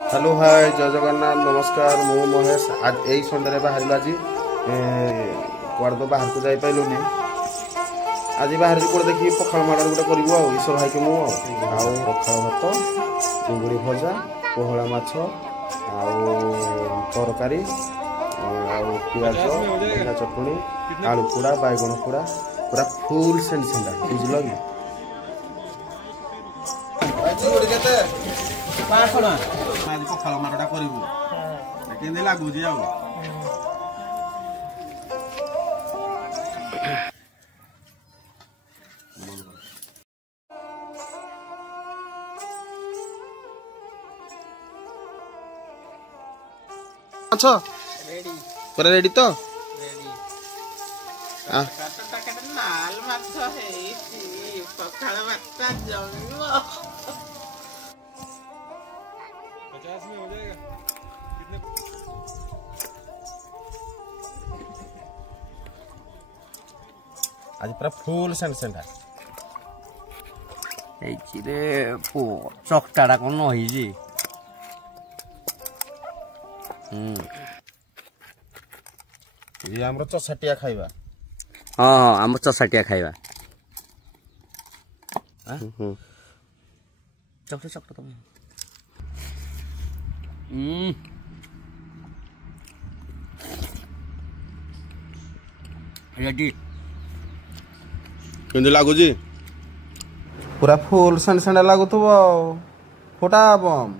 hello hi जय जगन्नाथ नमस्कार मु महेश आज यही संडे बाहर आज कुआड़ तो बाहर को जापारूनी आज बाहर कौन देखिए पखाड़ माड़ गोटे करूँ ईश्वर भाई के मुझे पखाड़ भात चिंगुड़ी भजा पोहला माछ तरकारी पिज धनिया चटनी आलू पोड़ा बैगण पोड़ा पूरा फुल सेंड सेंडा बुझल कि आज पखाड़ मारटा करूँ लगुच अच्छा पूरा रेडी तो आज पूरा फुल सेंड सेंड रे पो चकटाड़ा कौन होइजी ये हमरो चसाटिया खाइबा हाँ हाँ आम चसाटिया खाइबा चकटा चकटा तुम रेडी केंदे लागुजी पूरा फुल सेंड सेंड लागुथबो फोटा बम